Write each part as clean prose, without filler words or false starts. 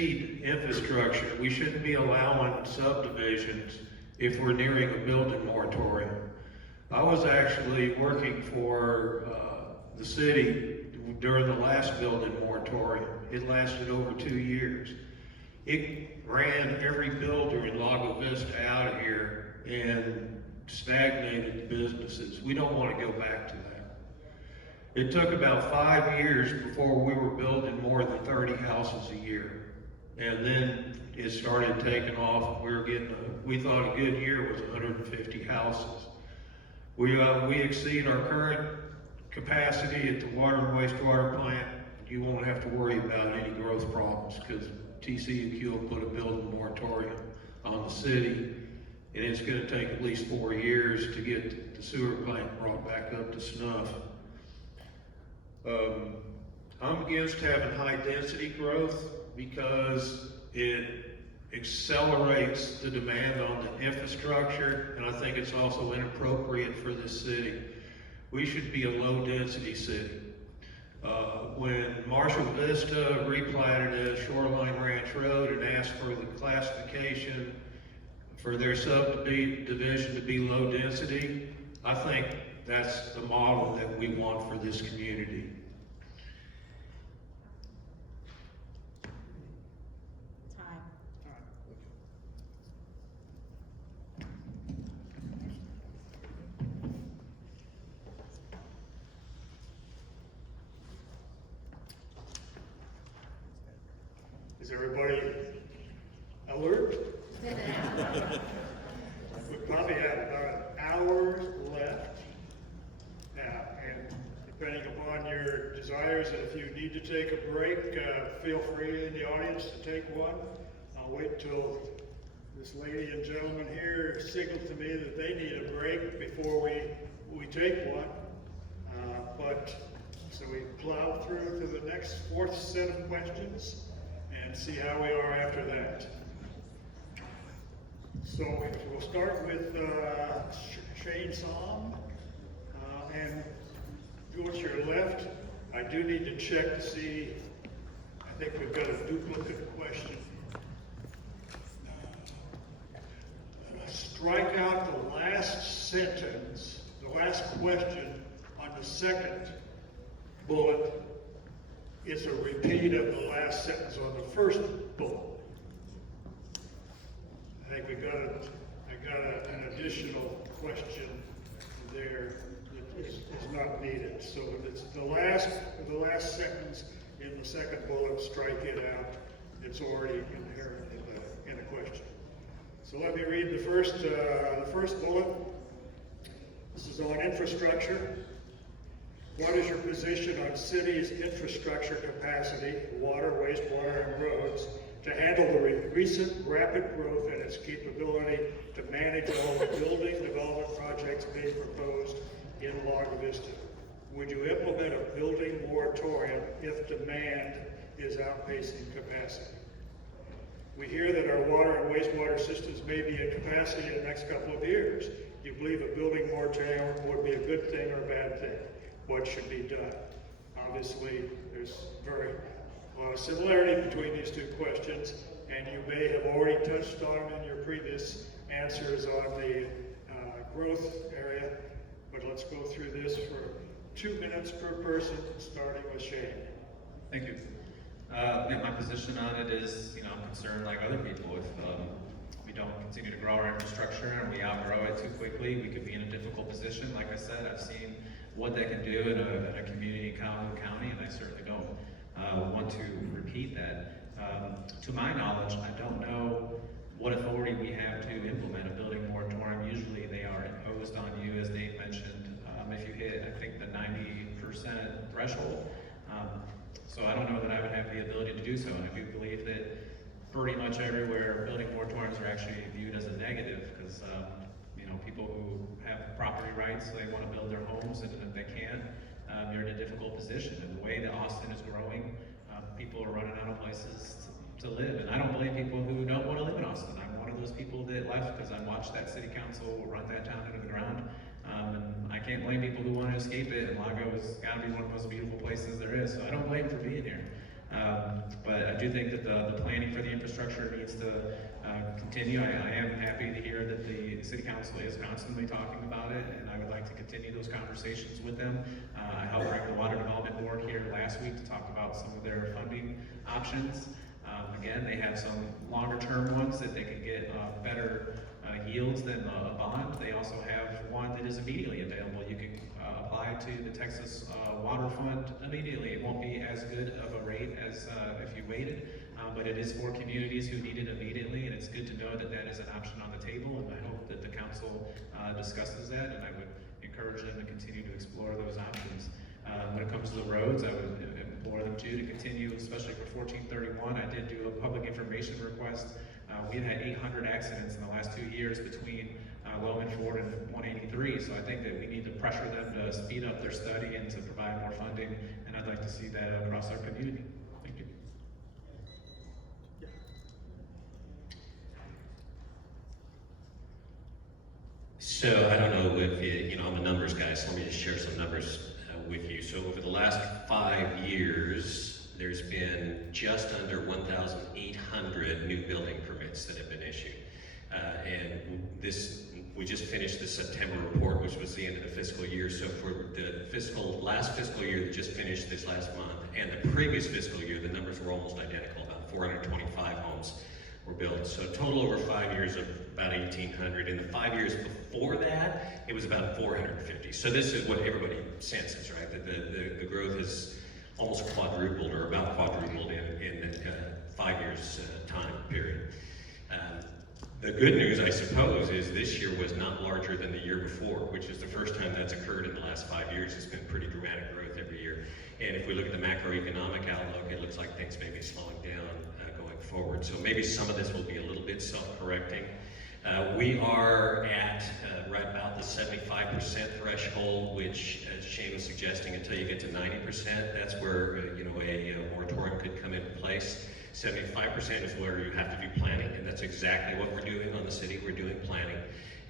Infrastructure. We shouldn't be allowing subdivisions if we're nearing a building moratorium. I was actually working for the city during the last building moratorium. It lasted over 2 years. It ran every builder in Lago Vista out of here and stagnated the businesses. We don't want to go back to that. It took about 5 years before we were building more than 30 houses a year. And then it started taking off. We thought a good year was 150 houses. We exceed our current capacity at the water and wastewater plant. You won't have to worry about any growth problems because TC&Q will put a building moratorium on the city, and it's going to take at least 4 years to get the sewer plant brought back up to snuff. I'm against having high density growth because it accelerates the demand on the infrastructure, and I think it's also inappropriate for this city. We should be a low density city. When Marshall Vista replatted as Shoreline Ranch Road and asked for the classification for their subdivision to be low density, I think that's the model that we want for this community. Is everybody alert? We probably have about an hour left now, and depending upon your desires, and if you need to take a break, feel free in the audience to take one. I'll wait till this lady and gentleman here signal to me that they need a break before we take one. So we plow through to the next fourth set of questions and see how we are after that. So we'll start with Shane Somm, and go to your left. I do need to check to see, I think we've got a duplicate question. Strike out the last sentence, the last question on the second bullet. It's a repeat of the last sentence on the first bullet. I think I got an additional question there that is not needed. So it's the last sentence in the second bullet, strike it out. It's already inherent in the question. So let me read the first bullet. This is on infrastructure. What is your position on city's infrastructure capacity, water, wastewater, and roads, to handle the recent rapid growth and its capability to manage all the building development projects being proposed in Lago Vista? Would you implement a building moratorium if demand is outpacing capacity? We hear that our water and wastewater systems may be at capacity in the next couple of years. Do you believe a building moratorium would be a good thing or a bad thing? What should be done? Obviously, there's a lot of similarity between these two questions, and you may have already touched on them in your previous answers on the growth area, but let's go through this for 2 minutes per person, starting with Shane. Thank you. My position on it is, I'm concerned like other people. If we don't continue to grow our infrastructure and we outgrow it too quickly, we could be in a difficult position. Like I said, I've seen what they can do in a community in Calhoun County, and I certainly don't want to repeat that. To my knowledge, I don't know what authority we have to implement a building moratorium. Usually they are imposed on you, as Dave mentioned, if you hit, I think, the 90% threshold. So I don't know that I would have the ability to do so, and I do believe that pretty much everywhere building moratoriums are actually viewed as a negative, because people who have property rights, they want to build their homes, and if they can't, you're in a difficult position. And the way that Austin is growing, people are running out of places to live, and I don't blame people who don't want to live in Austin. I'm one of those people that left because I watched that city council run that town into the ground, and I can't blame people who want to escape it, and Lago has got to be one of the most beautiful places there is, so I don't blame for being here. But I do think that the planning for the infrastructure needs to continue. I am happy to hear that the city council is constantly talking about it, and I would like to continue those conversations with them. I helped bring the Water Development Board here last week to talk about some of their funding options. Again, they have some longer term ones that they can get better yields than a bond. They also have one that is immediately available. You can apply to the Texas Water Fund immediately. It won't be as good of a rate as if you waited, but it is for communities who need it immediately, and it's good to know that that is an option on the table, and I hope that the council discusses that, and I would encourage them to continue to explore those options. When it comes to the roads, I would implore them to continue, especially for 1431. I did do a public information request. We've had 800 accidents in the last 2 years between Loman Ford and 183, so I think that we need to pressure them to speed up their study and to provide more funding, and I'd like to see that across our community. Thank you. So I don't know if you know, I'm a numbers guy, so let me just share some numbers with you. So over the last 5 years, there's been just under 1,800 new building permits that have been issued. And we just finished the September report, which was the end of the fiscal year. So for the last fiscal year that just finished this last month, and the previous fiscal year, the numbers were almost identical. About 425 homes were built. So total over 5 years of about 1,800. In the 5 years before that, it was about 450. So this is what everybody senses, right? That the growth has almost quadrupled, or about quadrupled in 5 years time period. The good news, I suppose, is this year was not larger than the year before, which is the first time that's occurred in the last 5 years. It's been pretty dramatic growth every year. And if we look at the macroeconomic outlook, it looks like things may be slowing down going forward. So maybe some of this will be a little bit self-correcting. We are at right about the 75% threshold, which, as Shane was suggesting, until you get to 90%, that's where a moratorium could come into place. 75% is where you have to do planning, and that's exactly what we're doing on the city. We're doing planning,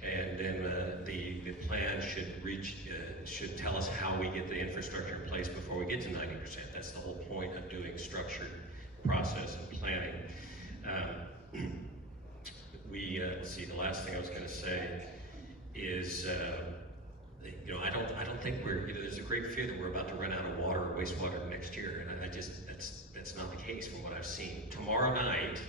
and then the plan should tell us how we get the infrastructure in place before we get to 90%. That's the whole point of doing structured process and planning. Let's see, the last thing I was going to say is, I don't think there's a great fear that we're about to run out of water or wastewater next year, and that's not the case from what I've seen. Tomorrow night,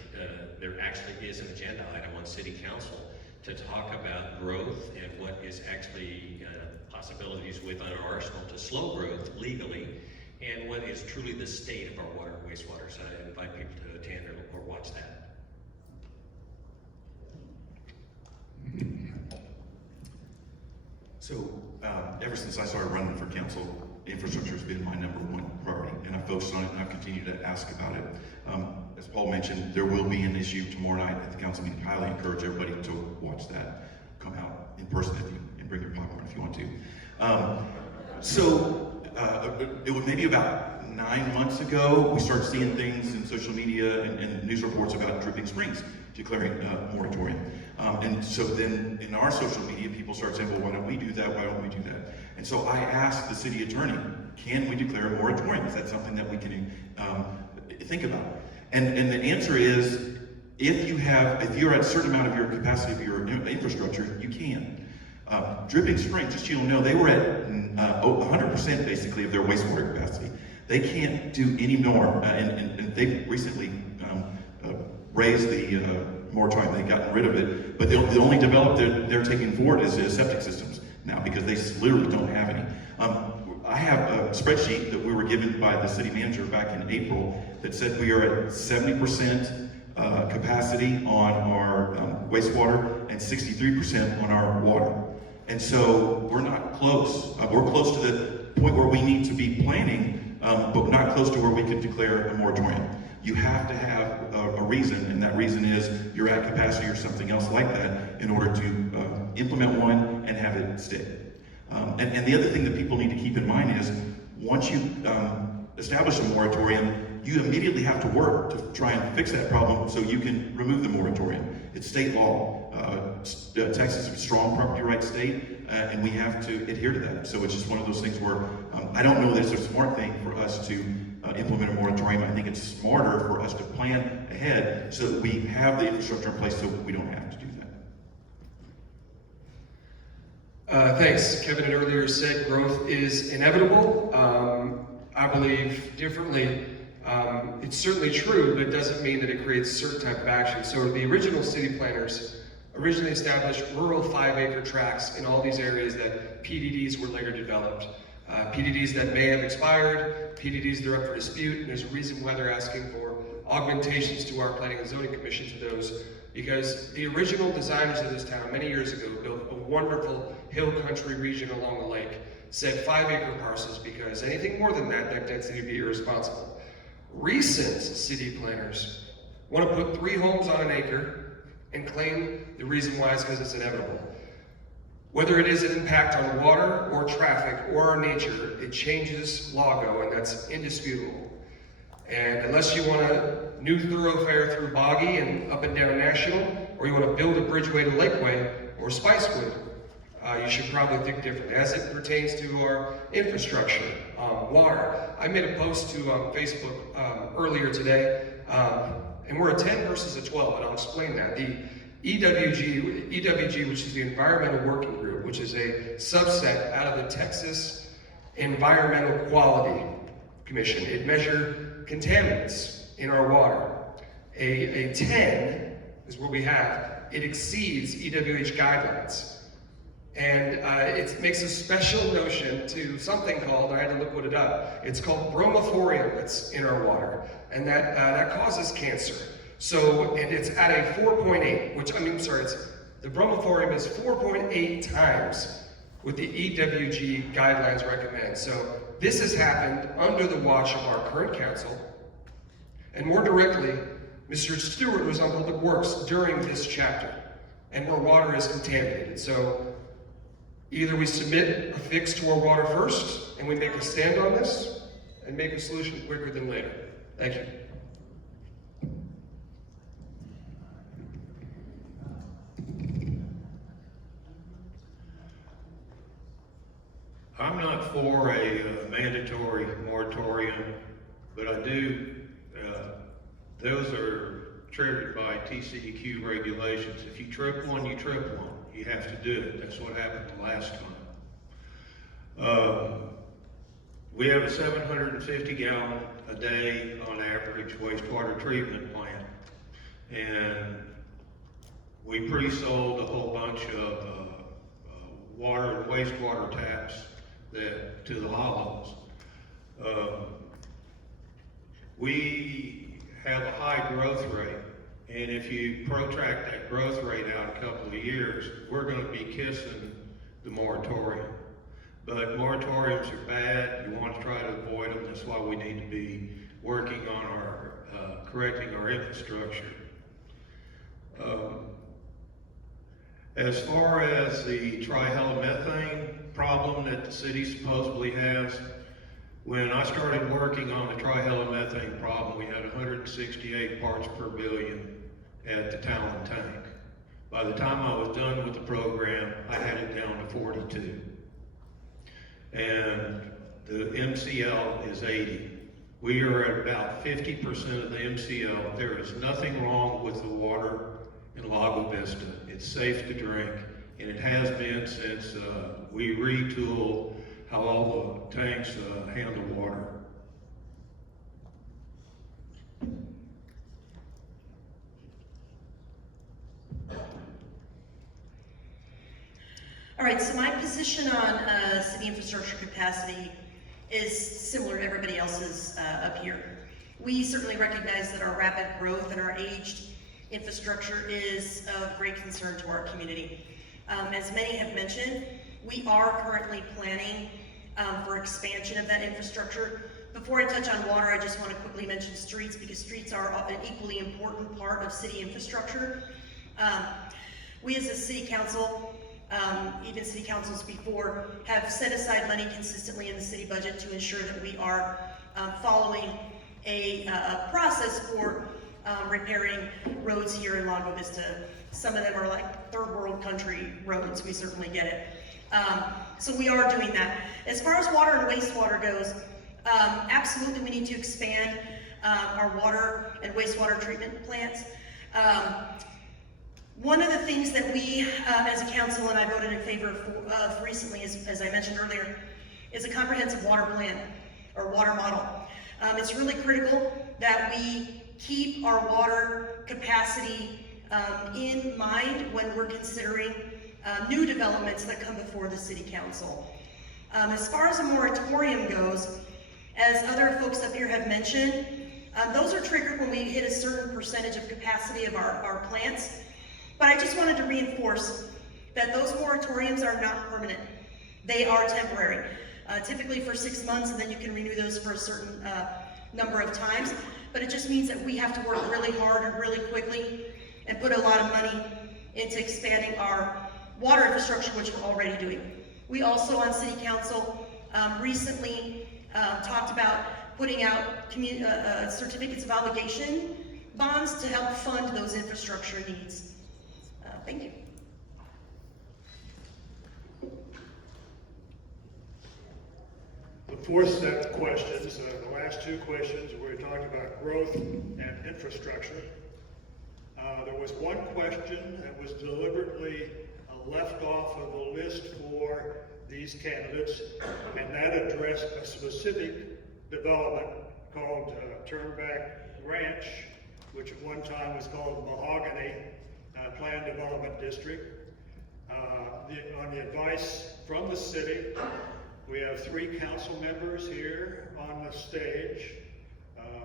there actually is an agenda item on City Council to talk about growth and what is actually possibilities within our arsenal to slow growth legally, and what is truly the state of our water and wastewater. So I invite people to attend or watch that. So, ever since I started running for council, infrastructure has been my #1 priority, and I focused on it, and I've continued to ask about it. As Paul mentioned, there will be an issue tomorrow night at the council meeting. Highly encourage everybody to watch that. Come out in person and bring your popcorn if you want to. It was maybe about 9 months ago, we started seeing things in social media and news reports about Dripping Springs declaring a moratorium. And so then in our social media, people start saying, well, why don't we do that? Why don't we do that? And so I asked the city attorney, can we declare a moratorium? Is that something that we can think about? And the answer is, if you're at a certain amount of your capacity of your infrastructure, you can. Dripping Springs, just so you know, they were at 100% basically of their wastewater capacity. They can't do any more, and they've recently raised the moratorium. They've gotten rid of it, but the only development they're taking forward is septic systems now, because they literally don't have any. I have a spreadsheet that we were given by the city manager back in April that said we are at 70% capacity on our wastewater and 63% on our water. And so we're not close. We're close to the point where we need to be planning, but not close to where we could declare a moratorium. You have to have a reason, and that reason is you're at capacity or something else like that in order to implement one and have it stick. And the other thing that people need to keep in mind is, once you establish a moratorium, you immediately have to work to try and fix that problem so you can remove the moratorium. It's state law. Texas is a strong property rights state, and we have to adhere to that. So it's just one of those things where I don't know that it's a smart thing for us to implement a moratorium. I think it's smarter for us to plan ahead so that we have the infrastructure in place so we don't have to do that. Thanks. Kevin had earlier said growth is inevitable. I believe differently. It's certainly true, but it doesn't mean that it creates a certain type of action. So the original city planners originally established rural 5-acre tracts in all these areas that PDDs were later developed. PDDs that may have expired, PDDs that are up for dispute, and there's a reason why they're asking for augmentations to our Planning and Zoning Commission to those, because the original designers of this town many years ago built a wonderful hill country region along the lake, said 5-acre parcels because anything more than that density would be irresponsible. Recent city planners want to put 3 homes on an acre and claim the reason why is because it's inevitable. Whether it is an impact on water or traffic or our nature, it changes Lago, and that's indisputable. And unless you want a new thoroughfare through Boggy and up and down National, or you want to build a bridgeway to Lakeway or Spicewood, you should probably think differently. As it pertains to our infrastructure, water, I made a post to Facebook earlier today, and we're a 10 versus a 12, and I'll explain that. The EWG, which is the Environmental Working Group, which is a subset out of the Texas Environmental Quality Commission. It measured contaminants in our water. A 10 is what we have. It exceeds EWH guidelines. And it makes a special notion to something called, I had to look it up, it's called bromothorium that's in our water, and that causes cancer. So, and it's at a 4.8, which, the bromothorium is 4.8 times what the EWG guidelines recommend. So this has happened under the watch of our current council, and more directly, Mr. Stewart was on Public Works during this chapter, and where water is contaminated. So either we submit a fix to our water first, and we make a stand on this, and make a solution quicker than later. Thank you. I'm not for a mandatory moratorium, but I do, those are triggered by TCEQ regulations. If you trip one, you trip one. You have to do it. That's what happened the last time. We have a 750 gallon a day on average wastewater treatment plant. And we pre-sold a whole bunch of water and wastewater taps to the hollows. We have a high growth rate, and if you protract that growth rate out a couple of years, we're going to be kissing the moratorium. But moratoriums are bad. You want to try to avoid them. That's why we need to be working on our correcting our infrastructure. As far as the trihalometane problem that the city supposedly has, when I started working on the trihalometane problem, we had 168 parts per billion at the Talon tank. By the time I was done with the program, I had it down to 42. And the MCL is 80. We are at about 50% of the MCL. There is nothing wrong with the water in Lago Vista. It's safe to drink, and it has been since we retooled how all the tanks handle water. All right, so my position on city infrastructure capacity is similar to everybody else's up here. We certainly recognize that our rapid growth and our aged infrastructure is of great concern to our community. As many have mentioned, we are currently planning for expansion of that infrastructure. Before I touch on water, I just want to quickly mention streets, because streets are an equally important part of city infrastructure. We as a city council, even city councils before, have set aside money consistently in the city budget to ensure that we are following a process for repairing roads here in Lago Vista. Some of them are like third world country roads, we certainly get it. So we are doing that. As far as water and wastewater goes, Absolutely, we need to expand our water and wastewater treatment plants. One of the things that we, as a council, and I voted in favor of recently, as I mentioned earlier, is a comprehensive water plan or water model. It's really critical that we keep our water capacity in mind when we're considering new developments that come before the city council. As far as a moratorium goes, as other folks up here have mentioned, those are triggered when we hit a certain percentage of capacity of our plants. But I just wanted to reinforce that those moratoriums are not permanent. They are temporary, typically for 6 months, and then you can renew those for a certain number of times. But it just means that we have to work really hard and really quickly and put a lot of money into expanding our water infrastructure, which we're already doing. We also on City Council recently talked about putting out certificates of obligation bonds to help fund those infrastructure needs. Thank you. The fourth set of questions, the last two questions, we talked about growth and infrastructure. There was one question that was deliberately left off of the list for these candidates, and that addressed a specific development called Turnback Ranch, which at one time was called Mahogany Planned Development District. On the advice from the city, we have 3 council members here on the stage.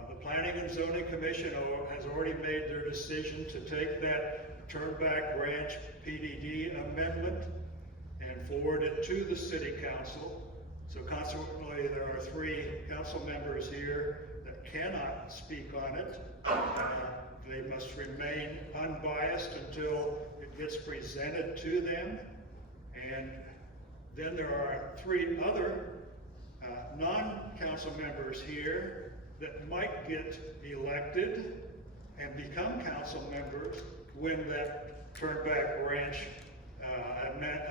The Planning and Zoning Commission has already made their decision to take that Turnback Ranch PDD amendment and forward it to the city council. So consequently, there are 3 council members here that cannot speak on it. They must remain unbiased until it gets presented to them. And then there are 3 other non-council members here that might get elected and become council members when that Turnback Ranch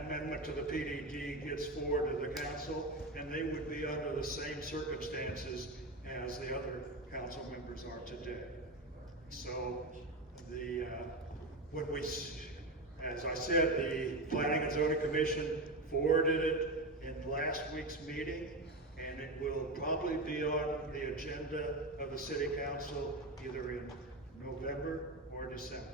amendment to the PDD gets forward to the council, and they would be under the same circumstances as the other council members are today. So as I said, the Planning and Zoning Commission forwarded it in last week's meeting, and it will probably be on the agenda of the City Council either in November or December.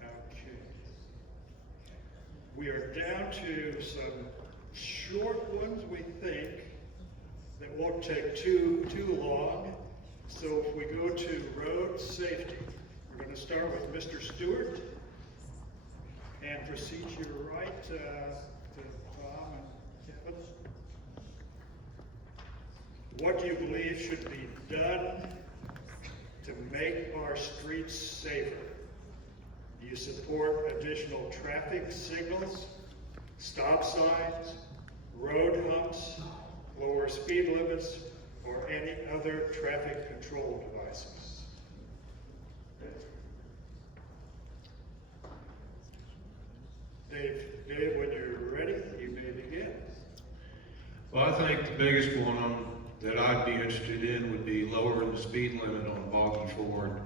Okay. We are down to some short ones, we think, that won't take too long. So if we go to road safety, we're going to start with Mr. Stewart and proceed to your right to Tom and Kevin. What do you believe should be done to make our streets safer? Do you support additional traffic signals, stop signs, road humps, lower speed limits, or any other traffic control devices? Dave, when you're ready, you may begin. Well, I think the biggest one that I'd be interested in would be lowering the speed limit on Boggy Ford.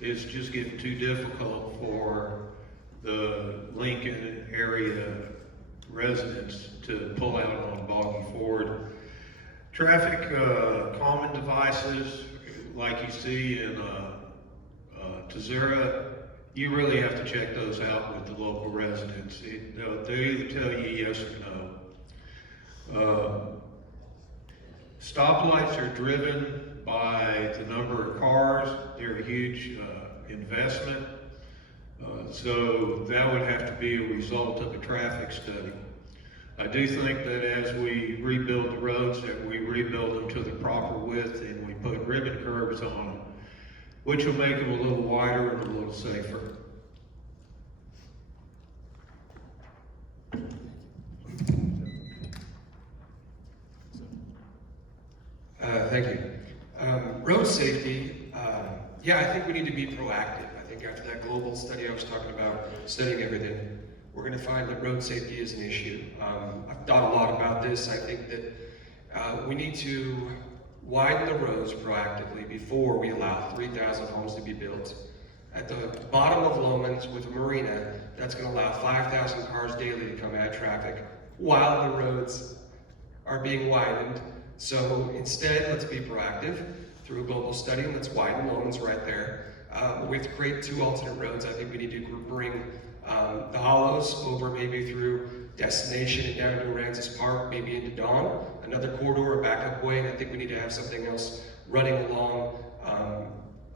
It's just getting too difficult for the Lincoln area residents to pull out on Boggy Ford. Traffic calming devices, like you see in Tazura, you really have to check those out with the local residents. They either tell you yes or no. Stoplights are driven by the number of cars. They're a huge investment. So that would have to be a result of a traffic study. I do think that as we rebuild the roads, that we rebuild them to the proper width and we put ribbon curbs on them, which will make them a little wider and a little safer. Thank you. Road safety, yeah, I think we need to be proactive. I think after that global study I was talking about, studying everything, we're going to find that road safety is an issue. I've thought a lot about this. I think that we need to widen the roads proactively before we allow 3,000 homes to be built. At the bottom of Lomans with a marina, that's going to allow 5,000 cars daily to come add traffic while the roads are being widened. So instead, let's be proactive through a global study, and let's widen Lomans right there. We have to create 2 alternate roads. I think we need to bring the Hollows over maybe through Destination and down to Aransas Park, maybe into Dawn, another corridor, a backup way, and I think we need to have something else running along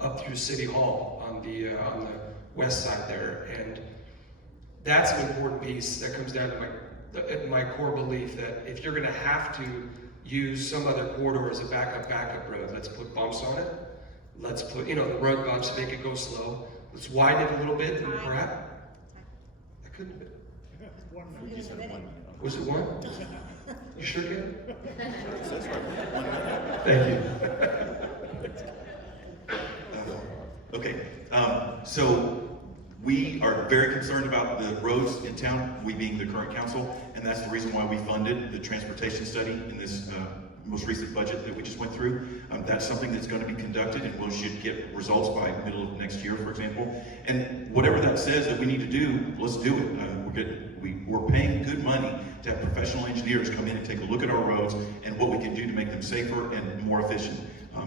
up through City Hall on the west side there. And that's an important piece that comes down to my core belief that if you're gonna have to use some other corridor as a backup road, let's put bumps on it. Let's put, the road bumps, make it go slow. Let's widen it a little bit, and perhaps, I couldn't have been. Was it 1? You sure did? Thank you. Okay, so we are very concerned about the roads in town, we being the current council, and that's the reason why we funded the transportation study in this most recent budget that we just went through. That's something that's going to be conducted, and we should get results by middle of next year, for example. And whatever that says that we need to do, let's do it. We're paying good money to have professional engineers come in and take a look at our roads and what we can do to make them safer and more efficient.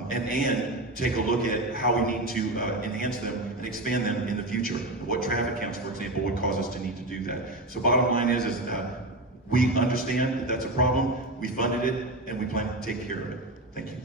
And take a look at how we need to enhance them and expand them in the future. What traffic counts, for example, would cause us to need to do that. So bottom line is we understand that that's a problem, we funded it, and we plan to take care of it. Thank you.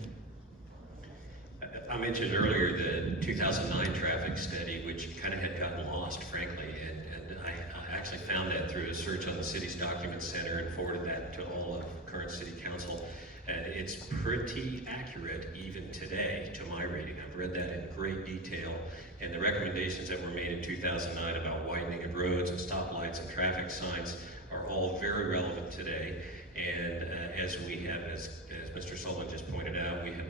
I mentioned earlier the 2009 traffic study, which kind of had gotten lost, frankly, and I actually found that through a search on the city's document center and forwarded that to all of current city council. And it's pretty accurate even today to my reading. I've read that in great detail, and the recommendations that were made in 2009 about widening of roads and stoplights and traffic signs are all very relevant today. And as we have, as Mr. Sullivan just pointed out, we have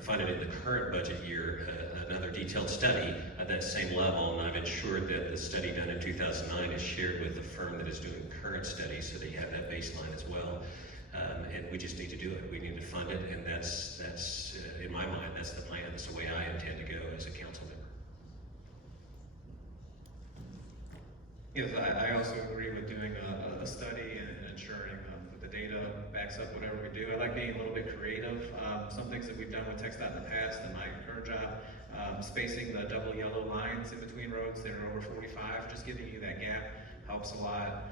funded in the current budget year another detailed study at that same level, and I've ensured that the study done in 2009 is shared with the firm that is doing current studies, so that you have that baseline as well. And we just need to do it. We need to fund it, and that's in my mind, that's the plan. That's the way I intend to go as a council member. Yes, I also agree with doing a study and ensuring that the data backs up whatever we do. I like being a little bit creative. Some things that we've done with TxDOT in the past and my current job, spacing the double yellow lines in between roads that are over 45, just giving you that gap helps a lot.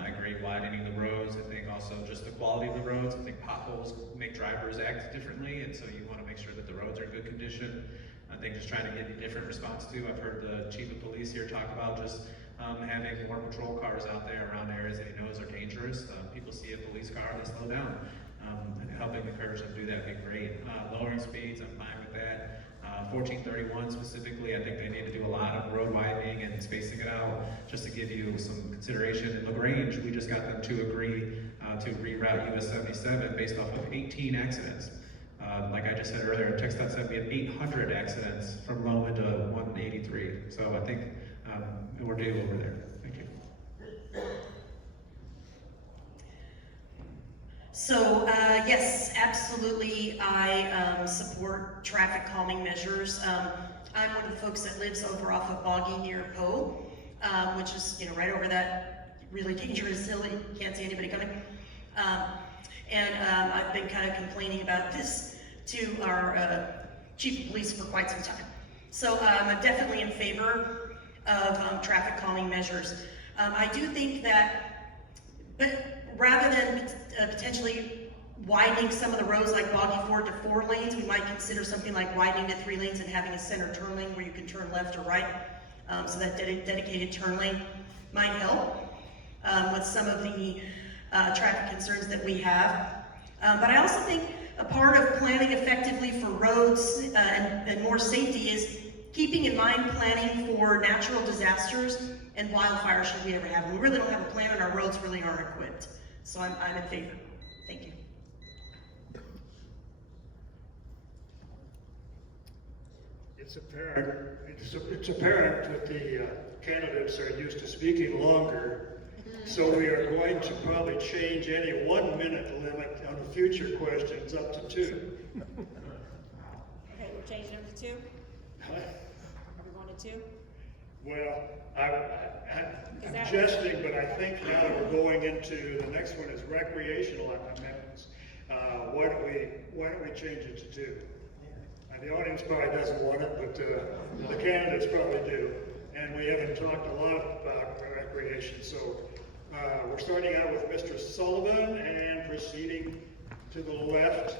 I agree, widening the roads. I think also just the quality of the roads. I think potholes make drivers act differently, and so you want to make sure that the roads are in good condition. I think just trying to get a different response too. I've heard the chief of police here talk about just having more patrol cars out there around areas that he knows are dangerous. People see a police car, they slow down. And helping encourage them to do that would be great. Lowering speeds, I'm fine with that. 1431 specifically, I think they need to do a lot of road widening and spacing it out. Just to give you some consideration, in LaGrange, we just got them to agree to reroute US 77 based off of 18 accidents. Like I just said earlier, TxDOT said we have 800 accidents from Loma to 183. So I think we're due over there. Thank you. So, yes, absolutely, I support traffic calming measures. I'm one of the folks that lives over off of Boggy near Poe, which is, right over that really dangerous hill. You can't see anybody coming. I've been kind of complaining about this to our chief of police for quite some time. So I'm definitely in favor of traffic calming measures. I do think that, but rather than potentially widening some of the roads like Boggy Ford to 4 lanes, we might consider something like widening to 3 lanes and having a center turn lane where you can turn left or right. So that dedicated turn lane might help with some of the traffic concerns that we have. But I also think a part of planning effectively for roads and more safety is keeping in mind planning for natural disasters and wildfires should we ever have them. We really don't have a plan and our roads really aren't equipped. So I'm in favor. Thank you. It's apparent that the candidates are used to speaking longer, so we are going to probably change any 1 minute limit on the future questions up to 2. Okay, we're changing them to 2? Are we going to 2? Well, Is I'm that- jesting, but I think now that we're going into, the next one is recreational amendments. Why don't we change it to 2? The audience probably doesn't want it, but the candidates probably do. And we haven't talked a lot about recreation, so we're starting out with Mr. Sullivan and proceeding to the left.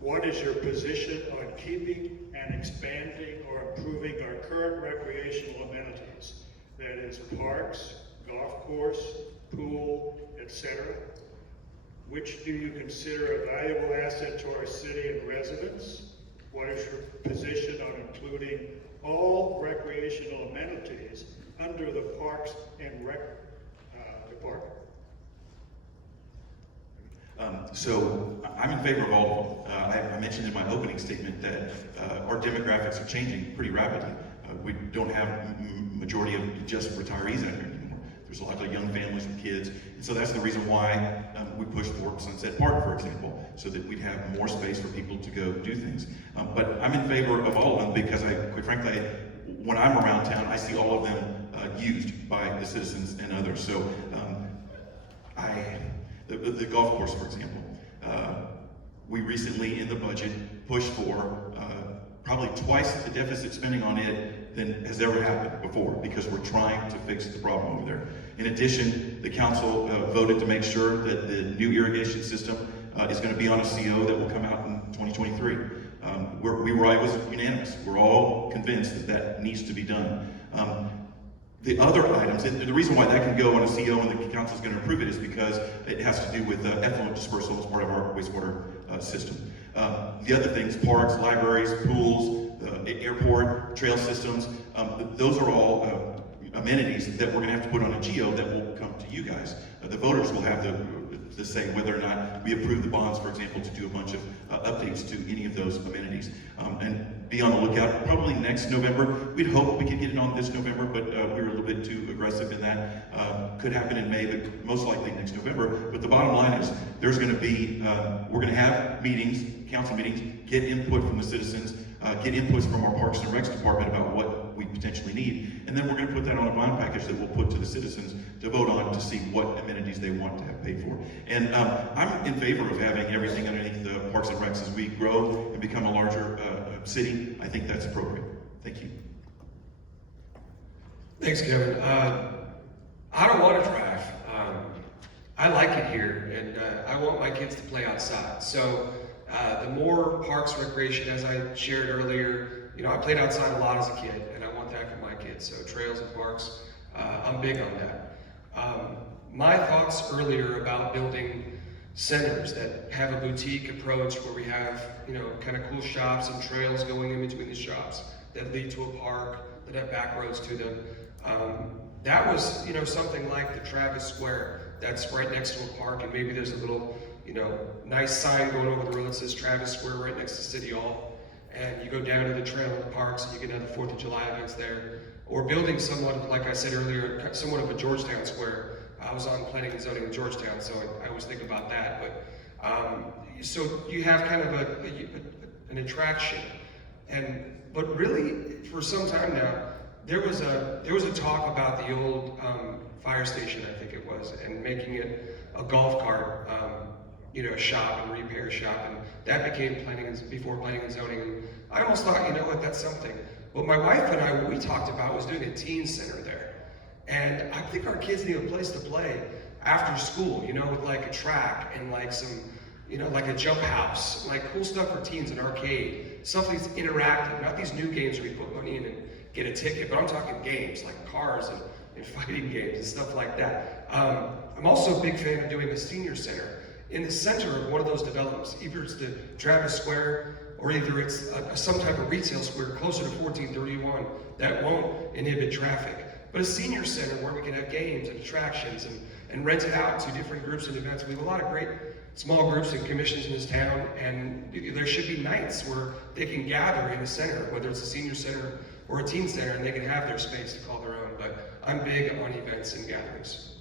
What is your position on keeping and expanding or improving our current recreational amenities? That is parks, golf course, pool, etc. Which do you consider a valuable asset to our city and residents? What is your position on including all recreational amenities under the Parks and Rec Department? So I'm in favor of all of them. I mentioned in my opening statement that our demographics are changing pretty rapidly. We don't have majority of just retirees out here anymore. There's a lot of young families with kids, and so that's the reason why we pushed for Sunset Park, for example, so that we'd have more space for people to go do things. But I'm in favor of all of them because quite frankly, when I'm around town, I see all of them used by the citizens and others. So the golf course, for example, we recently in the budget pushed for probably twice the deficit spending on it than has ever happened before because we're trying to fix the problem over there. In addition, the council voted to make sure that the new irrigation system is going to be on a CO that will come out in 2023. It was unanimous. We're all convinced that that needs to be done. The other items, and the reason why that can go on a CO and the council is going to approve it is because it has to do with effluent dispersal as part of our wastewater system. The other things, parks, libraries, pools, airport, trail systems, those are all amenities that we're going to have to put on a GO that will come to you guys. The voters will have to say whether or not we approve the bonds, for example, to do a bunch of updates to any of those amenities. And be on the lookout, probably next November. We'd hope we could get it on this November, but we were a little bit too aggressive in that. Could happen in May, but most likely next November. But the bottom line is, there's going to be, we're going to have meetings, council meetings, get input from the citizens, get inputs from our Parks and Recs department about what we potentially need, and then we're going to put that on a bond package that we'll put to the citizens to vote on to see what amenities they want to have paid for. And I'm in favor of having everything underneath the Parks and Recs as we grow and become a larger city. I think that's appropriate. Thank you. Thanks, Kevin. I don't want to drive. I like it here, and I want my kids to play outside. So the more parks recreation, as I shared earlier, I played outside a lot as a kid, and I want that for my kids. So trails and parks, I'm big on that. My thoughts earlier about building centers that have a boutique approach where we have, kind of cool shops and trails going in between the shops that lead to a park, that have back roads to them. That was, something like the Travis Square that's right next to a park, and maybe there's a little, nice sign going over the road that says Travis Square right next to City Hall. And you go down to the trail in the parks and you get another 4th of July events there. Or building somewhat, like I said earlier, somewhat of a Georgetown Square. I was on planning and zoning in Georgetown, so I always think about that. But so you have kind of an attraction. But really, for some time now, there was a talk about the old fire station, I think it was, and making it a golf cart, shop and repair shop, and that became before planning and zoning. And I almost thought, that's something. What my wife and I, what we talked about was doing a teen center there. And I think our kids need a place to play after school, with like a track and like some, like a jump house, like cool stuff for teens, an arcade, something that's interactive, not these new games where we put money in and get a ticket, but I'm talking games like cars and fighting games and stuff like that. I'm also a big fan of doing a senior center in the center of one of those developments. Either it's the Travis Square or either it's some type of retail square closer to 1431 that won't inhibit traffic. But a senior center where we can have games and attractions and rent it out to different groups and events. We have a lot of great small groups and commissions in this town, and there should be nights where they can gather in a center, whether it's a senior center or a teen center, and they can have their space to call their own. But I'm big on events and gatherings.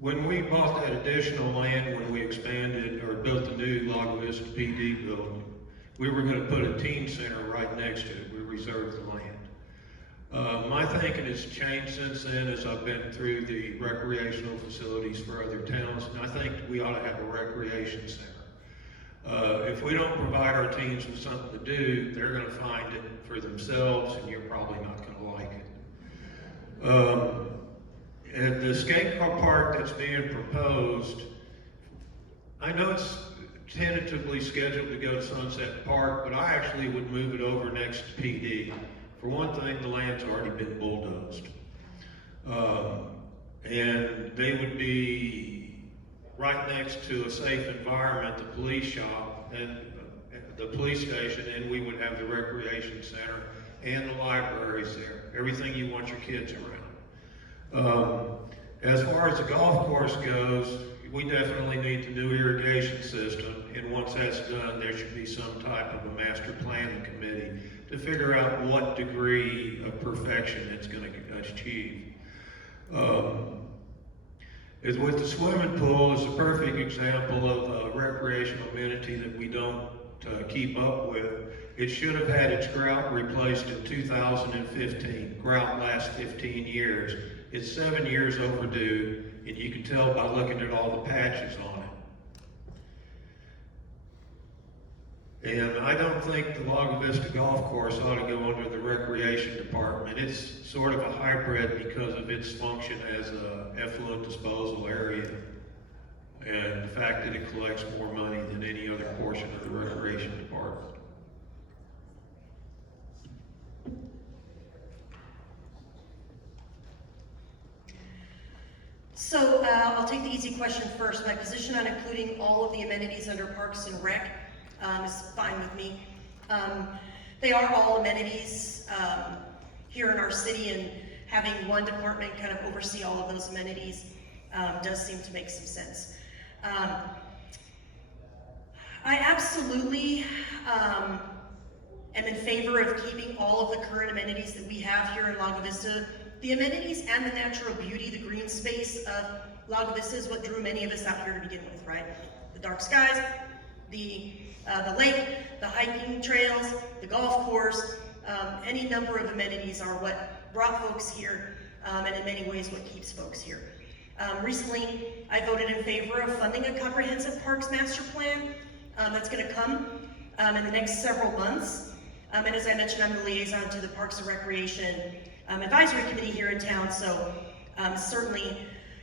When we bought that additional land, when we expanded or built the new Lago Vista PD building, we were going to put a teen center right next to it. We reserved the land. My thinking has changed since then as I've been through the recreational facilities for other towns, and I think we ought to have a recreation center. If we don't provide our teens with something to do, they're going to find it for themselves, and you're probably not going to like it. And the skate park that's being proposed, I know it's tentatively scheduled to go to Sunset Park, but I actually would move it over next to PD. For one thing, the land's already been bulldozed. And they would be right next to a safe environment, the police shop, and the police station, and we would have the recreation center and the libraries there. Everything you want your kids around. As far as the golf course goes, we definitely need the new irrigation system, and once that's done, there should be some type of a master planning committee to figure out what degree of perfection it's going to achieve. With the swimming pool, is a perfect example of a recreational amenity that we don't keep up with. It should have had its grout replaced in 2015. Grout lasts 15 years. It's 7 years overdue, and you can tell by looking at all the patches on it. And I don't think the Lago Vista Golf Course ought to go under the Recreation Department. It's sort of a hybrid because of its function as an effluent disposal area and the fact that it collects more money than any other portion of the Recreation Department. So I'll take the easy question first. My position on including all of the amenities under Parks and Rec is fine with me. They are all amenities here in our city, and having one department kind of oversee all of those amenities does seem to make some sense. I absolutely am in favor of keeping all of the current amenities that we have here in Lago Vista. The amenities and the natural beauty, the green space of Lago Vista is what drew many of us out here to begin with, right? The dark skies, the lake, the hiking trails, the golf course, any number of amenities are what brought folks here, and in many ways what keeps folks here. Recently, I voted in favor of funding a comprehensive parks master plan that's going to come in the next several months. And as I mentioned, I'm the liaison to the Parks and Recreation Advisory Committee here in town, so certainly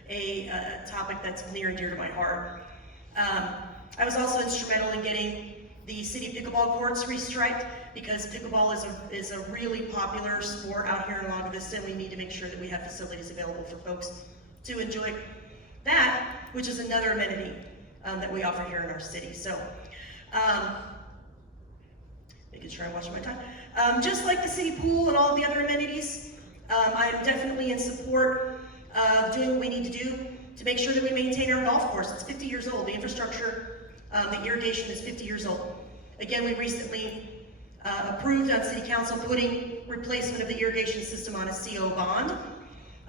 a topic that's near and dear to my heart. I was also instrumental in getting the city pickleball courts restriped because pickleball is a really popular sport out here in Lago Vista, and we need to make sure that we have facilities available for folks to enjoy that, which is another amenity that we offer here in our city. So, making sure I watch my time. Just like the city pool and all of the other amenities, I am definitely in support of doing what we need to do to make sure that we maintain our golf course. It's 50 years old. The infrastructure, the irrigation is 50 years old. Again, we recently approved on City Council putting replacement of the irrigation system on a CO bond.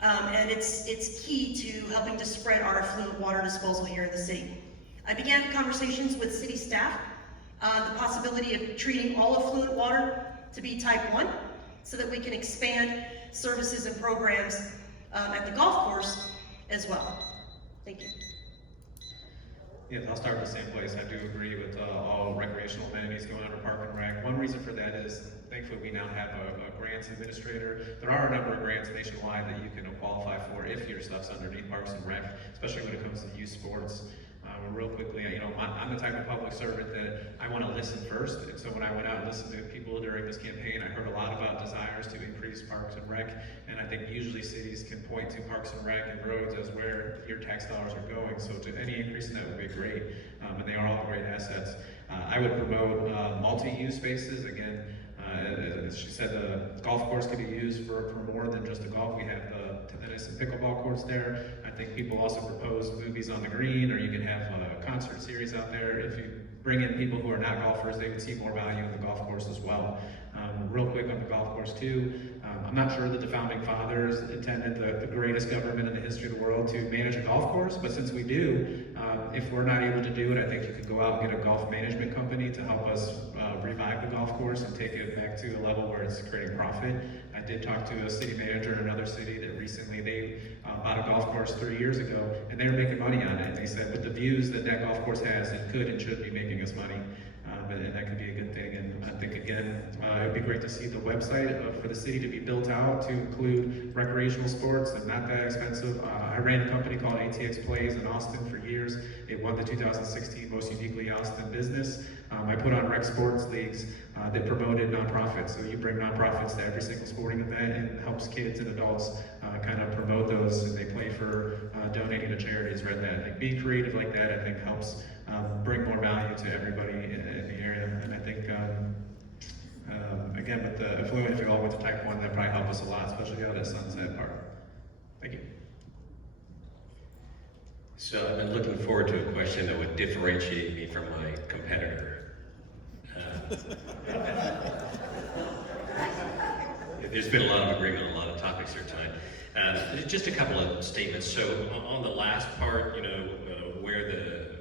And it's key to helping to spread our effluent water disposal here in the city. I began conversations with city staff on the possibility of treating all effluent water to be type 1 so that we can expand services and programs at the golf course as well. Thank you. Yeah, I'll start in the same place. I do agree with all recreational amenities going under Park and Rec. One reason for that is, thankfully, we now have a grants administrator. There are a number of grants nationwide that you can qualify for if your stuff's underneath Parks and Rec, especially when it comes to youth sports. Real quickly, I'm the type of public servant that I want to listen first, and so when I went out and listened to people during this campaign, I heard a lot about desires to increase Parks and Rec, and I think usually cities can point to Parks and Rec and roads as where your tax dollars are going, so to any increase in that would be great, and they are all great assets. I would promote multi-use spaces. Again, as she said, the golf course could be used for more than just the golf. We have the tennis and pickleball courts there. I think people also propose movies on the green, or you can have a concert series out there. If you bring in people who are not golfers, they would see more value in the golf course as well. Real quick on the golf course too, I'm not sure that the founding fathers intended the greatest government in the history of the world to manage a golf course, but since we do, if we're not able to do it, I think you could go out and get a golf management company to help us revive the golf course and take it back to a level where it's creating profit. I did talk to a city manager in another city that recently they bought a golf course 3 years ago, and they were making money on it. And they said with the views that that golf course has, it could and should be making us money. And that could be a good thing. And I think, again, it would be great to see the website for the city to be built out to include recreational sports. They're not that expensive. I ran a company called ATX Plays in Austin for years. It won the 2016 Most Uniquely Austin Business. I put on rec sports leagues that promoted nonprofits. So you bring nonprofits to every single sporting event and helps kids and adults kind of promote those, and they play for donating to charities. Read that. I think being creative like that, I think, helps bring more value to everybody in the area. And I think, again, with the affluent, if you all went to Type 1, that probably help us a lot, especially out at Sunset Park. Thank you. So I've been looking forward to a question that would differentiate me from my competitor. There's been a lot of agreement on a lot of topics here tonight. Just a couple of statements. So on the last part, where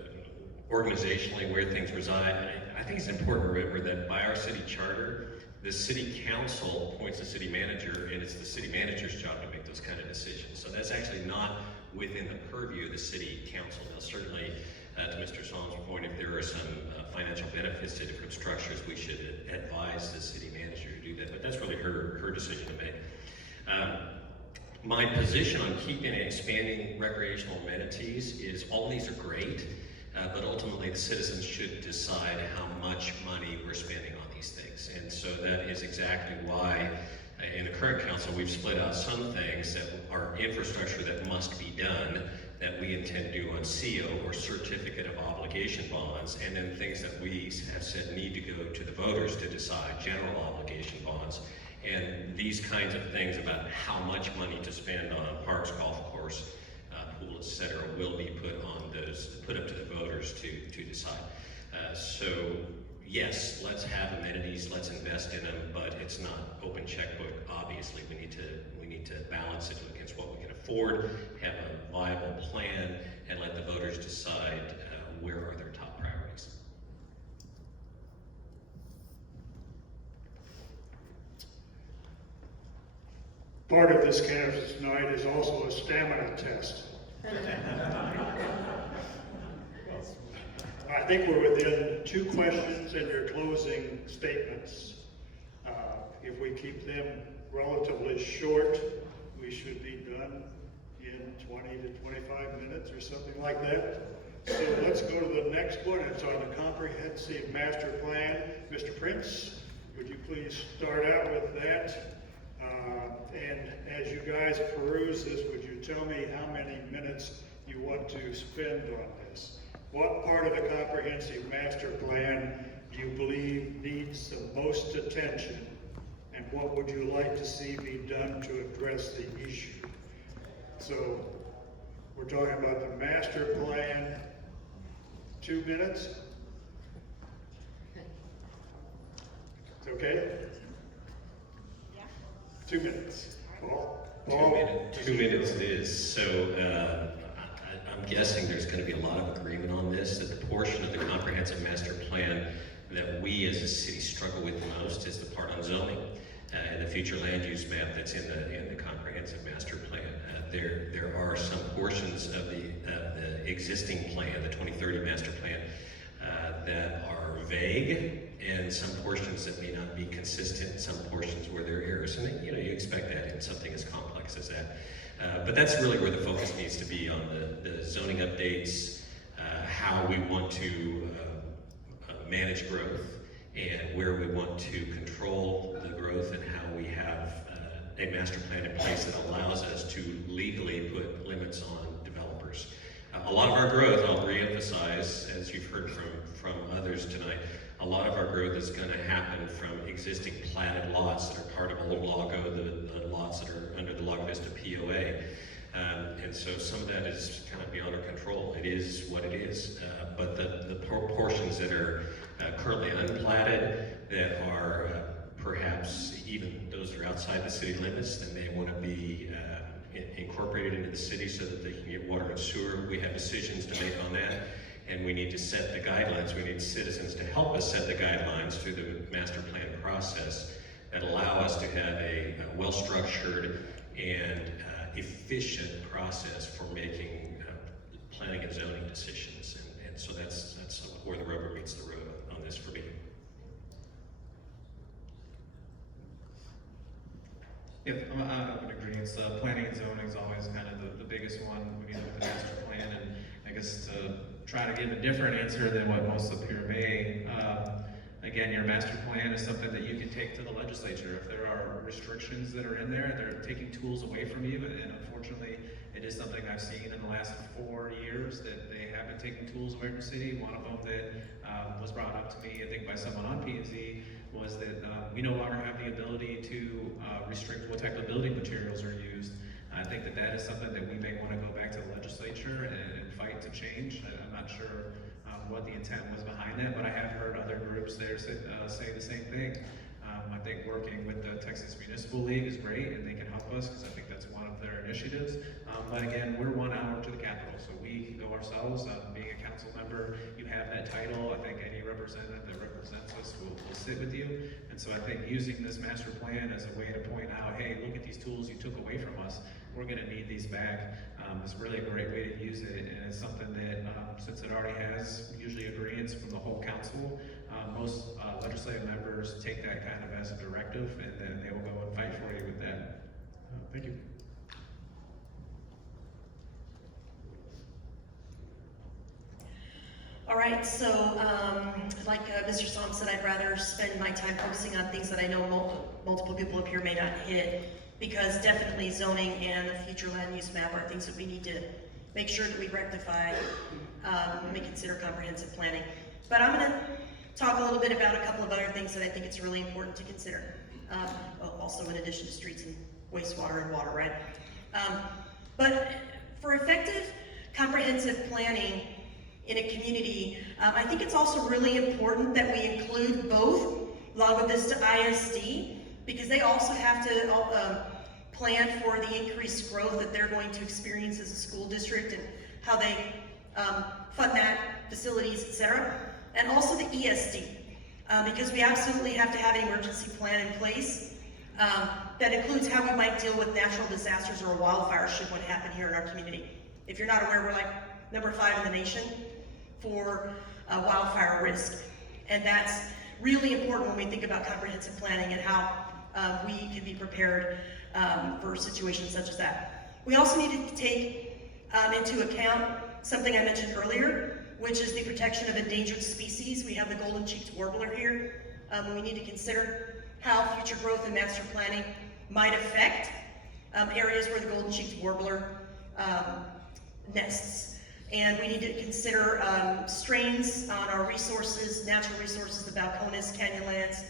organizationally where things reside, I think it's important to remember that by our city charter, the city council appoints the city manager, and it's the city manager's job to make those kind of decisions. So that's actually not within the purview of the city council. Now, certainly, to Mr. Song's point, if there are some financial benefits to different structures, we should advise the city manager to do that. But that's really her decision to make. My position on keeping and expanding recreational amenities is all these are great, but ultimately the citizens should decide how much money we're spending on these things. And so that is exactly why in the current council we've split out some things that are infrastructure that must be done that we intend to do on CO or certificate of obligation bonds, and then things that we have said need to go to the voters to decide, general obligation bonds. And these kinds of things about how much money to spend on parks, golf course, pool, etc., will be put up to the voters to decide. So yes, let's have amenities, let's invest in them, but it's not open checkbook. Obviously, we need to balance it against what we can afford, have a viable plan, and let the voters decide where are their top priorities. Part of this canvas tonight is also a stamina test. I think we're within 2 questions and your closing statements. If we keep them relatively short, we should be done in 20 to 25 minutes or something like that. So let's go to the next one. It's on the comprehensive master plan. Mr. Prince, would you please start out with that? And as you guys peruse this, would you tell me how many minutes you want to spend on this? What part of the comprehensive master plan do you believe needs the most attention? And what would you like to see be done to address the issue? So we're talking about the master plan. 2 minutes? It's okay? Yeah. 2 minutes. Paul? 2 minutes it is. So I'm guessing there's going to be a lot of agreement on this, that the portion of the comprehensive master plan that we as a city struggle with the most is the part on zoning and the future land use map that's in the comprehensive master plan. There are some portions of the existing plan, the 2030 master plan, that are vague, and some portions that may not be consistent, some portions where there are errors. And you expect that in something as complex as that. But that's really where the focus needs to be on the zoning updates, how how we want to manage growth and where we want to control the growth, and how we have a master plan in place that allows us to legally put limits on developers. A lot of our growth, I'll reemphasize, as you've heard from others tonight, a lot of our growth is going to happen from existing platted lots that are part of Old Lago, the lots that are under the Lago Vista POA. And so some of that is kind of beyond our control. It is what it is. But the portions that are currently unplatted, that are perhaps even those that are outside the city limits, and they want to be incorporated into the city so that they can get water and sewer. We have decisions to make on that, and we need to set the guidelines. We need citizens to help us set the guidelines through the master plan process that allow us to have a well-structured and efficient process for making planning and zoning decisions. And so that's where the rubber meets the road on this for me. Yep, I would agree. It's planning and zoning is always kind of the biggest one. We need to look at the master plan, and I guess to try to give a different answer than what most up here may. Again, your master plan is something that you can take to the legislature. If there are restrictions that are in there, they're taking tools away from you, and unfortunately, it is something I've seen in the last 4 years that they have been taking tools away from the city. One of them that was brought up to me, I think, by someone on P&Z, was that we no longer have the ability to restrict what type of building materials are used. I think that that is something that we may want to go back to the legislature and fight to change. I'm not sure what the intent was behind that, but I have heard other groups there say the same thing. I think working with the Texas Municipal League is great, and they can help us, because I think that's one of their initiatives. But again, we're 1 hour to the Capitol, so we can go ourselves. Being a council member, you have that title. I think any representative that represents us will sit with you. And so I think using this master plan as a way to point out, hey, look at these tools you took away from us. We're going to need these back. It's really a great way to use it, and it's something that, since it already has usually agreements from the whole council, most legislative members take that kind of as a directive, and then they will go and fight for you with that. Thank you. All right, so like Mr. Somm said, I'd rather spend my time focusing on things that I know multiple people up here may not hit, because definitely zoning and the future land use map are things that we need to make sure that we rectify when we consider comprehensive planning. But I'm going to talk a little bit about a couple of other things that I think it's really important to consider. Well, also in addition to streets and wastewater and water, right? But for effective comprehensive planning in a community, I think it's also really important that we include both Lago Vista ISD, because they also have to plan for the increased growth that they're going to experience as a school district, and how they fund that, facilities, etc. And also the ESD, because we absolutely have to have an emergency plan in place that includes how we might deal with natural disasters or a wildfire should one happen here in our community. If you're not aware, we're like number 5 in the nation for wildfire risk. And that's really important when we think about comprehensive planning and how we can be prepared for situations such as that. We also need to take into account something I mentioned earlier, which is the protection of endangered species. We have the golden-cheeked warbler here. We need to consider how future growth and master planning might affect areas where the golden-cheeked warbler nests. And we need to consider strains on our resources, natural resources. The Balcones Canyonlands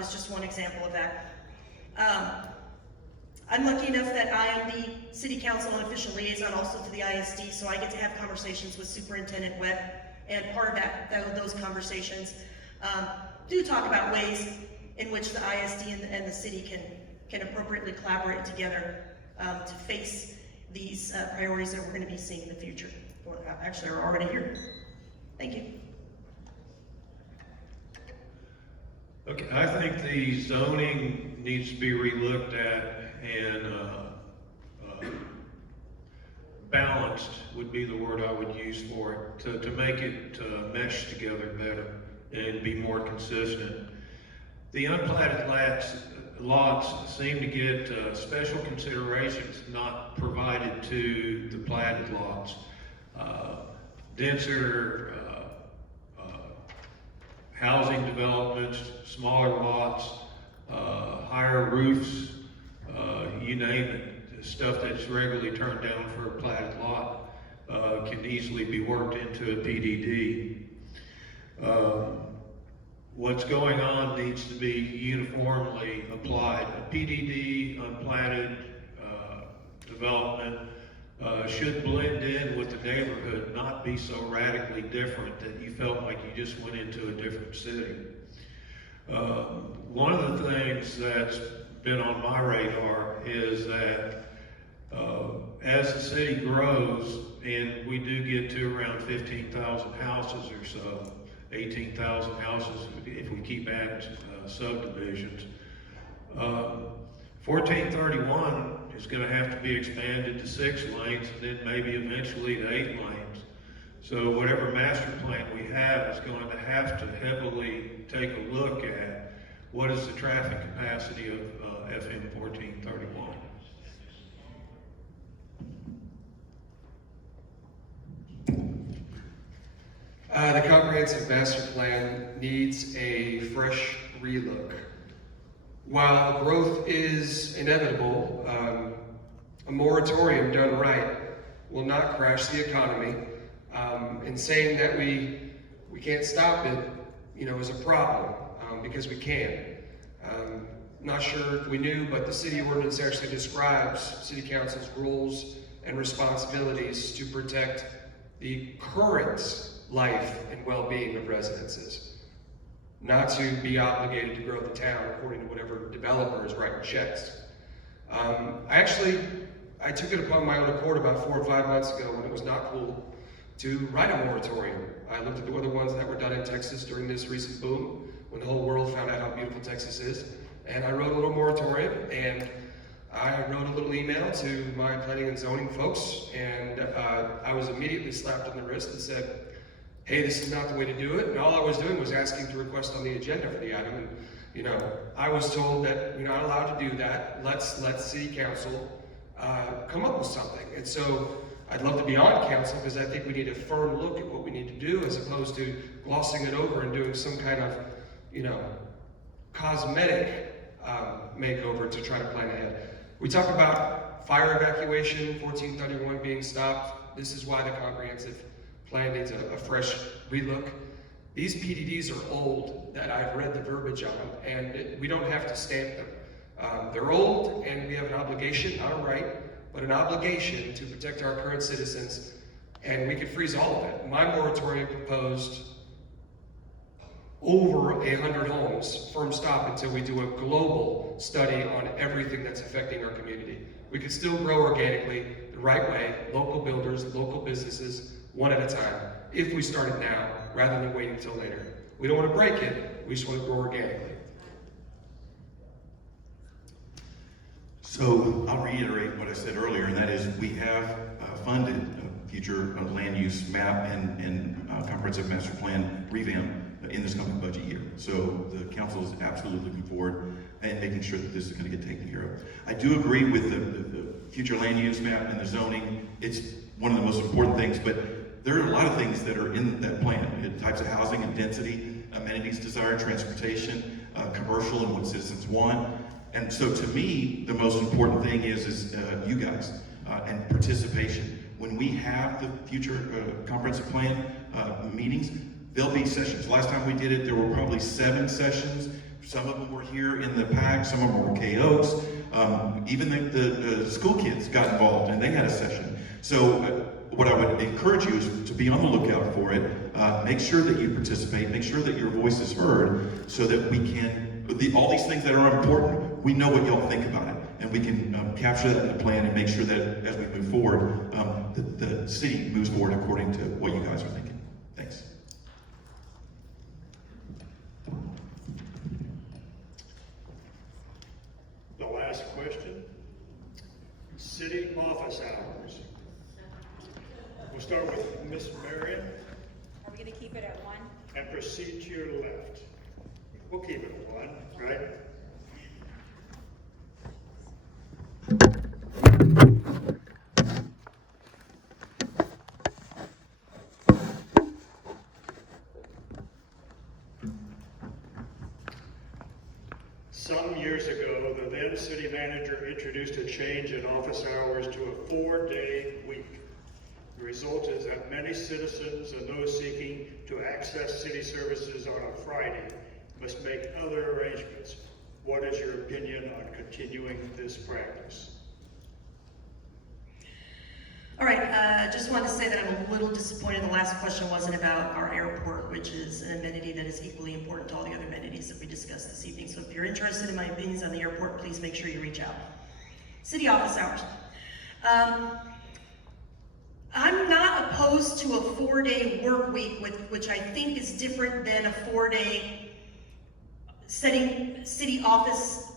is just one example of that. I'm lucky enough that I am the City Council and official liaison also to the ISD, so I get to have conversations with Superintendent Webb, and part of those conversations do talk about ways in which the ISD and the city can appropriately collaborate together to face these priorities that we're going to be seeing in the future, or actually are already here. Thank you. Okay, I think the zoning needs to be relooked at, and balanced would be the word I would use for it, to make it mesh together better and be more consistent. The unplatted lots seem to get special considerations not provided to the platted lots. denser housing developments, smaller lots, higher roofs, you name it. The stuff that's regularly turned down for a platted lot can easily be worked into a PDD. What's going on needs to be uniformly applied. A PDD, unplatted development, should blend in with the neighborhood, not be so radically different that you felt like you just went into a different city. One of the things that's been on my radar is that as the city grows, and we do get to around 15,000 houses or so, 18,000 houses if we keep adding subdivisions, 1431 is going to have to be expanded to 6 lanes and then maybe eventually to 8 lanes. So whatever master plan we have is going to have to heavily take a look at what is the traffic capacity of FM 1431. The comprehensive master plan needs a fresh relook. While growth is inevitable, a moratorium done right will not crash the economy. And saying that we can't stop it, is a problem, because we can. Not sure if we knew, but the city ordinance actually describes city council's roles and responsibilities to protect the current life and well-being of residences, not to be obligated to grow the town according to whatever developer is writing checks. I took it upon my own accord about 4 or 5 months ago when it was not cool to write a moratorium. I looked at the other ones that were done in Texas during this recent boom, when the whole world found out how beautiful Texas is, and I wrote a little moratorium, and I wrote a little email to my planning and zoning folks, and I was immediately slapped on the wrist and said, hey, this is not the way to do it. And all I was doing was asking to request on the agenda for the item. And, I was told that you're not allowed to do that. Let's city council come up with something. And so I'd love to be on council because I think we need a firm look at what we need to do as opposed to glossing it over and doing some kind of, cosmetic makeover to try to plan ahead. We talk about fire evacuation, 1431 being stopped. This is why the comprehensive plan needs a fresh relook. These PDDs are old that I've read the verbiage on, and we don't have to stamp them. They're old, and we have an obligation, not a right, but an obligation to protect our current citizens, and we could freeze all of it. My moratorium proposed over 100 homes, firm stop until we do a global study on everything that's affecting our community. We could still grow organically the right way, local builders, local businesses, one at a time, if we started now, rather than waiting until later. We don't want to break it, we just want to grow organically. So I'll reiterate what I said earlier, and that is we have funded a future land use map and comprehensive master plan revamp in this coming budget year. So the council is absolutely looking forward and making sure that this is going to get taken care of. I do agree with the future land use map and the zoning. It's one of the most important things, but there are a lot of things that are in that plan. Types of housing and density, amenities desired, transportation, commercial, and what citizens want. And so to me, the most important thing is you guys and participation. When we have the future comprehensive plan meetings, there'll be sessions. Last time we did it, there were probably 7 sessions. Some of them were here in the PAC, some of them were K Oaks. Even the school kids got involved and they had a session. So what I would encourage you is to be on the lookout for it. Make sure that you participate, make sure that your voice is heard so that we can, all these things that are important, we know what y'all think about it. And we can capture that in the plan and make sure that as we move forward, the city moves forward according to what you guys are thinking. Thanks. The last question, city office hours. We'll start with Miss Marion Are we gonna keep it at 1? and proceed to your left. We'll keep it at 1, right? Some years ago, the then city manager introduced a change in office hours to a 4-day week. The result is that many citizens and those seeking to access city services on a Friday must make other arrangements. What is your opinion on continuing this practice? All right, just wanted to say that I'm a little disappointed the last question wasn't about our airport, which is an amenity that is equally important to all the other amenities that we discussed this evening. So if you're interested in my opinions on the airport, please make sure you reach out. City office hours. I'm not opposed to a 4-day work week, which I think is different than a 4-day setting city office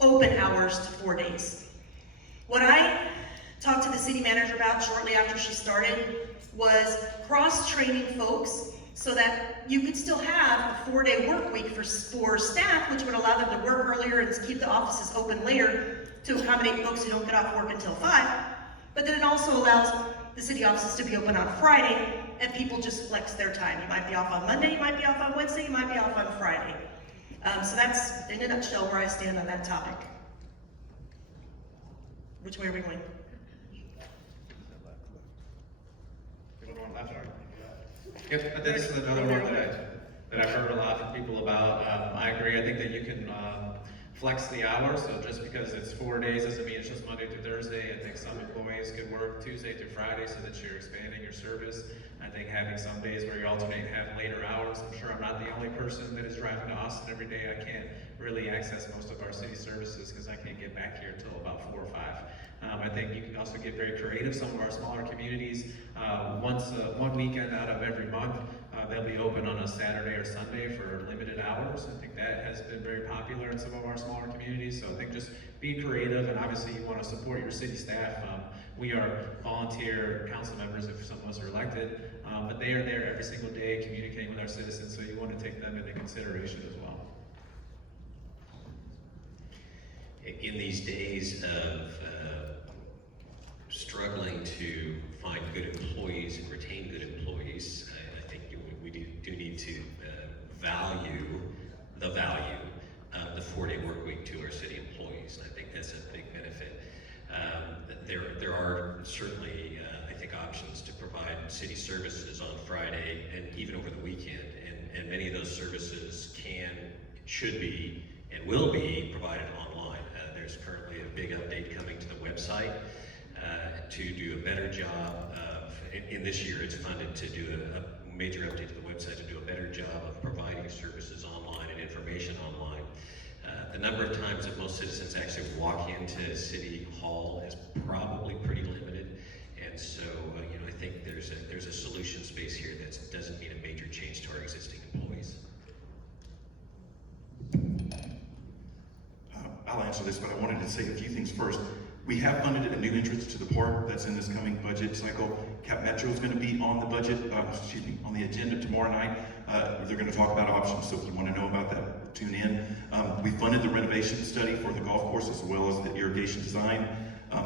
open hours to 4 days. What I talked to the city manager about shortly after she started was cross-training folks so that you could still have a 4-day work week for staff, which would allow them to work earlier and keep the offices open later to accommodate folks who don't get off work until 5. But then it also allows the city offices to be open on Friday and people just flex their time. You might be off on Monday, you might be off on Wednesday, you might be off on Friday. So that's, in a nutshell, where I stand on that topic. Which way are we going? Yep, but this is another one that I've heard a lot from people about. I agree. I think that you can flex the hours. So just because it's 4 days doesn't mean it's just Monday through Thursday. I think some employees could work Tuesday through Friday so that you're expanding your service. I think having some days where you alternate and have later hours. I'm sure I'm not the only person that is driving to Austin every day. I can't really access most of our city services because I can't get back here until about 4 or 5. I think you can also get very creative. Some of our smaller communities, one weekend out of every month, they'll be open on a Saturday or Sunday for limited hours. I think that has been very popular in some of our smaller communities. So I think just be creative, and obviously you want to support your city staff. We are volunteer council members if some of us are elected, but they are there every single day communicating with our citizens, so you want to take them into consideration as well. In these days of struggling to find good employees and retain good employees, I think we do need to value the value of the 4-day work week to our city employees. And I think that's a big benefit. There are certainly, I think, options to provide city services on Friday and even over the weekend. And many of those services should be, and will be provided online. There's currently a big update coming to the website to do a better job of, in this year it's funded to do a major update to the website to do a better job of providing services online and information online. The number of times that most citizens actually walk into City Hall is probably pretty limited, and so I think there's a solution space here that doesn't mean a major change to our existing employees. I'll answer this, but I wanted to say a few things first. We have funded a new entrance to the park that's in this coming budget cycle. Cap Metro is going to be on the budget, on the agenda tomorrow night. They're going to talk about options, so if you want to know about that, tune in. We funded the renovation study for the golf course as well as the irrigation design.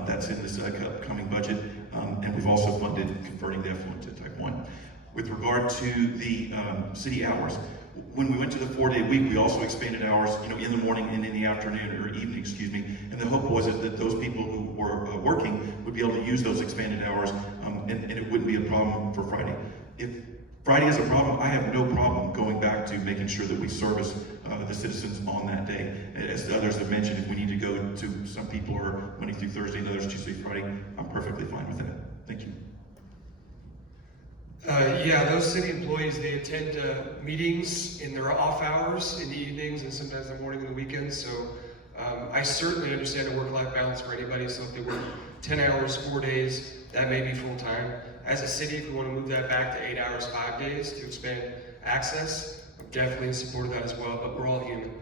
That's in this upcoming budget. And we've also funded converting the effluent to type 1. With regard to the city hours, when we went to the 4-day week, we also expanded hours, in the morning and in the afternoon, or evening, excuse me. And the hope was that those people who were working would be able to use those expanded hours, and it wouldn't be a problem for Friday. If Friday is a problem, I have no problem going back to making sure that we service the citizens on that day. As others have mentioned, if we need to go to some people are Monday through Thursday and others Tuesday, Friday, I'm perfectly fine with that. Thank you. Yeah, those city employees, they attend meetings in their off hours in the evenings and sometimes in the morning and the weekends. So I certainly understand a work-life balance for anybody. So if they work 10 hours, 4 days, that may be full-time. As a city, if we want to move that back to 8 hours, 5 days to expand access, I'm definitely in support of that as well, but we're all human.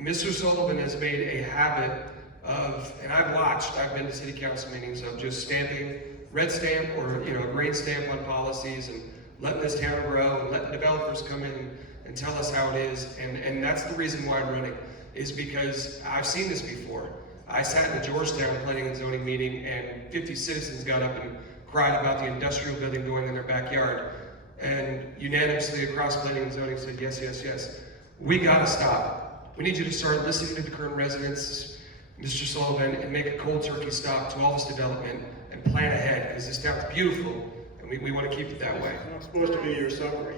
Mr. Sullivan has made a habit of, and I've been to city council meetings of just stamping red stamp or a green stamp on policies and letting this town grow and letting developers come in and tell us how it is. And that's the reason why I'm running, is because I've seen this before. I sat in the Georgetown Planning and Zoning meeting and 50 citizens got up and cried about the industrial building going in their backyard. And unanimously across Planning and Zoning said, yes, yes, yes. We gotta stop. We need you to start listening to the current residents, Mr. Sullivan, and make a cold turkey stop to all this development and plan ahead, because this town's beautiful, and we want to keep it that way. It's not supposed to be your summary.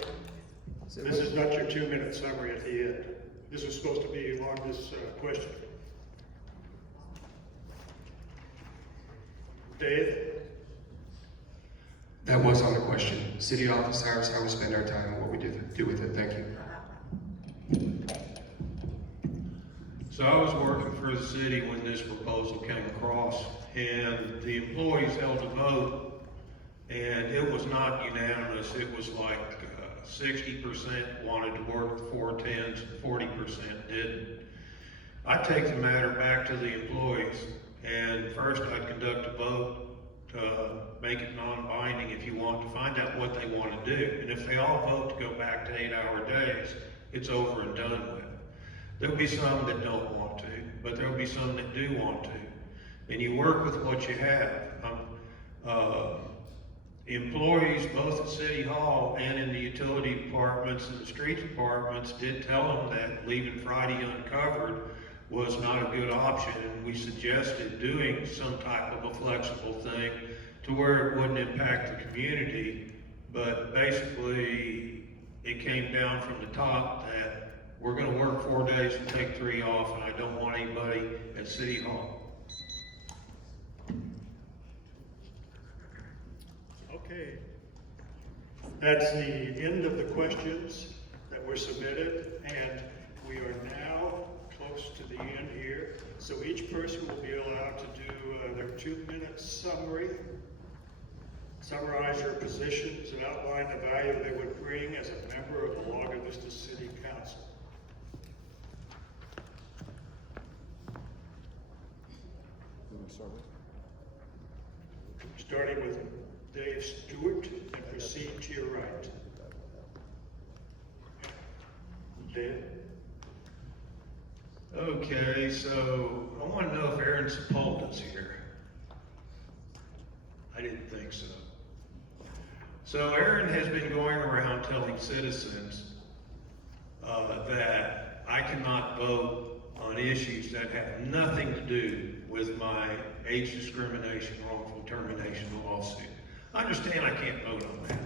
This is not your 2-minute summary at the end. This is supposed to be along this question. Dave? That was on the question. City office hours, how we spend our time, and what we do with it. Thank you. So I was working for the city when this proposal came across, and the employees held a vote, and it was not unanimous. It was like 60% wanted to work the 410s, and 40% didn't. I take the matter back to the employees, and first I'd conduct a vote to make it non-binding if you want to find out what they want to do. And if they all vote to go back to 8-hour days, it's over and done with. There'll be some that don't want to, but there'll be some that do want to. And you work with what you have. Employees, both at City Hall and in the utility departments and the street departments, did tell them that leaving Friday uncovered was not a good option. And we suggested doing some type of a flexible thing to where it wouldn't impact the community. But basically, it came down from the top that we're gonna work 4 days and take 3 off, and I don't want anybody at City Hall. Okay. That's the end of the questions that were submitted, and we are now close to the end here. So each person will be allowed to do their 2-minute summarize their positions, and outline the value they would bring as a member of the Lago Vista City Council. Starting with Dave Stewart, and proceed to your right. Dave? Okay, so I want to know if Aaron Sepulveda's here. I didn't think so. So Aaron has been going around telling citizens that I cannot vote on issues that have nothing to do with my age discrimination, wrongful termination lawsuit. I understand I can't vote on that.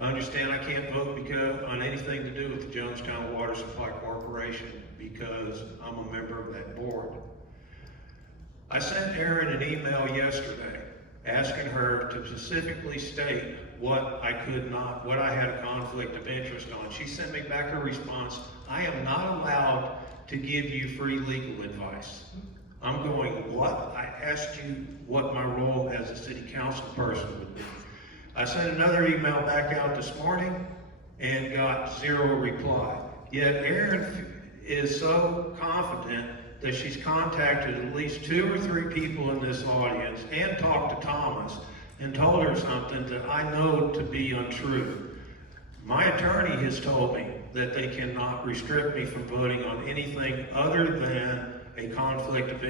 I understand I can't vote on anything to do with the Jonestown Water Supply Corporation because I'm a member of that board. I sent Erin an email yesterday asking her to specifically state what I had a conflict of interest on. She sent me back a response, I am not allowed to give you free legal advice. I'm going, what? I asked you what my role as a city council person would be. I sent another email back out this morning and got 0 reply. Yet Erin is so confident that she's contacted at least 2 or 3 people in this audience and talked to Thomas and told her something that I know to be untrue. My attorney has told me that they cannot restrict me from voting on anything other than a conflict of interest.